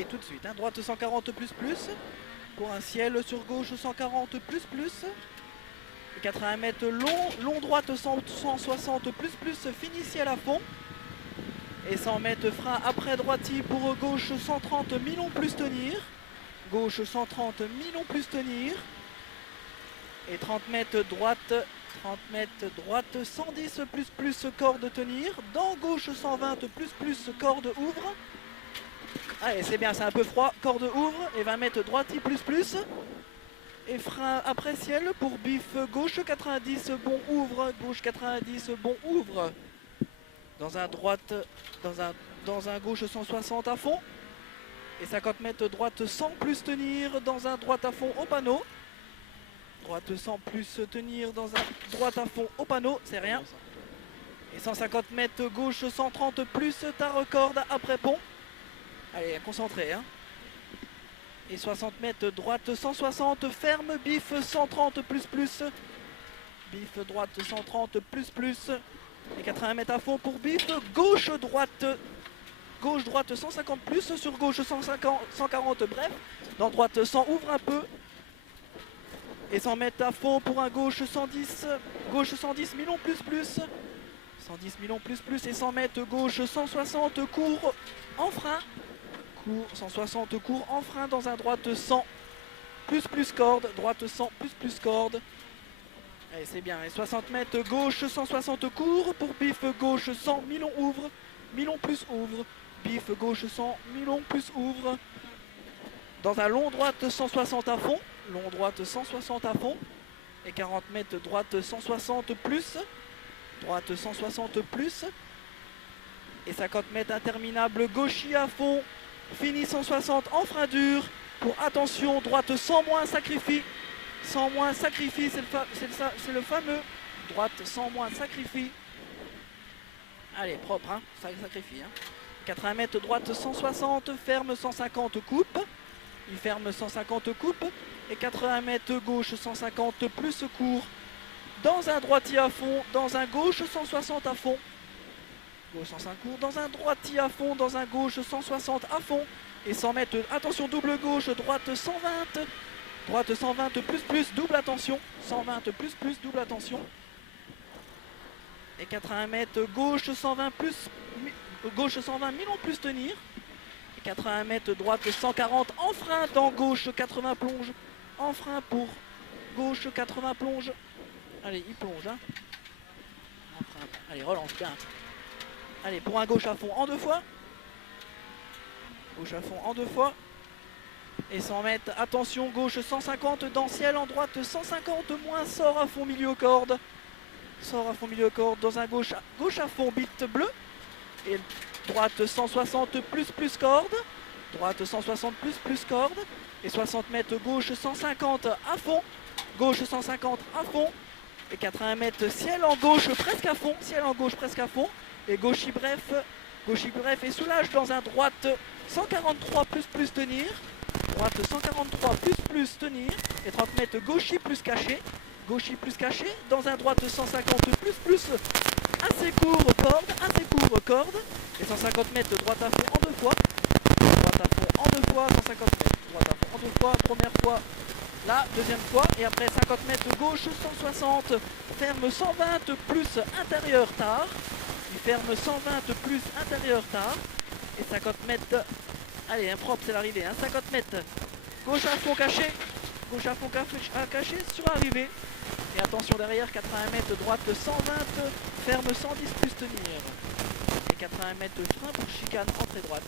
Allez, tout de suite, hein. Droite 140 plus plus. Pour un ciel sur gauche 140 plus plus. 80 mètres long droite 160 plus plus, fini ciel à fond. Et 100 mètres frein après droitier pour gauche 130 mi-long plus tenir. Gauche 130 mi-long plus tenir. Et 30 mètres droite 110 plus plus corde tenir. Dans gauche 120 plus plus corde ouvre. Allez, c'est bien, c'est un peu froid, corde ouvre. Et 20 mètres droitier plus plus. Et frein après ciel pour bif gauche 90 bon ouvre, gauche 90 bon ouvre. Dans un gauche 160 à fond. Et 50 mètres droite 100 plus tenir dans un droite à fond au panneau. Droite 100 plus tenir dans un droite à fond au panneau, c'est rien. Et 150 mètres gauche 130 plus tare corde après pont. Allez, concentré, hein. Et 60 mètres droite 160, ferme, bif 130 plus plus. Bif droite 130 plus plus. Et 80 mètres à fond pour bif, gauche droite 150 plus, sur gauche 140, bref. Dans droite 100 ouvre un peu. Et 100 mètres à fond pour un gauche 110, mi-long plus plus. 110 mi-long plus plus et 100 mètres gauche 160 court en frein. 160 court en frein dans un droite 100 plus plus corde, droite 100 plus plus corde. Allez, c'est bien. Et 60 mètres gauche 160 court pour bif gauche 100 mi-long ouvre, mi-long plus ouvre, bif gauche 100 mi-long plus ouvre. Dans un long droite 160 à fond, long droite 160 à fond. Et 40 mètres droite 160 plus, droite 160 plus. Et 50 mètres interminable gauchis à fond. Fini 160 en frein dur pour attention, droite 100 moins sacrifie. 100 moins sacrifie, c'est le fameux. Droite 100 moins sacrifie. Allez, propre, hein, ça sacrifie. Hein. 80 mètres droite 160, ferme 150 coupe. Il ferme 150 coupe. Et 80 mètres gauche 150 plus court. Dans un droitier à fond, dans un gauche 160 à fond. Gauche 105 court, dans un droitier à fond, dans un gauche 160 à fond. Et 100 mètres, attention, double gauche, droite 120. Droite 120 plus plus, double attention. 120 plus plus, double attention. Et 80 mètres, gauche 120 plus, gauche 120 mi-long plus tenir. Et 80 mètres, droite 140 en frein, dans gauche 80 plonge. En frein pour gauche 80 plonge. Allez, il plonge. Hein. En frein. Allez, relance bien. Allez, pour un gauche à fond en deux fois. Gauche à fond en deux fois. Et 100 mètres, attention, gauche 150 dans ciel, en droite 150, moins sort à fond milieu corde. Sort à fond milieu corde dans un gauche à fond bit bleu. Et droite 160 plus plus corde. Droite 160 plus plus corde. Et 60 mètres gauche 150 à fond. Gauche 150 à fond. Et 80 mètres ciel en gauche presque à fond. Ciel en gauche presque à fond. Et gauchis bref et soulage dans un droite 143 plus plus tenir. Droite 143 plus plus tenir. Et 30 mètres gauchis plus caché. Gauchis plus caché. Dans un droite 150 plus plus assez court corde. Et 150 mètres droite à fond en deux fois. Droite à fond en deux fois, 150 mètres. Droite à fond en deux fois, première fois. Là, deuxième fois. Et après 50 mètres gauche 160. Ferme 120 plus intérieur tard. Il ferme 120 plus intérieur tard. Et 50 mètres. Allez, impropre, c'est l'arrivée. Hein, 50 mètres. Gauche à fond caché. Gauche à fond caché sur arrivée. Et attention derrière, 80 mètres droite 120. Ferme 110 plus tenir. Et 80 mètres frein pour chicane entrée droite.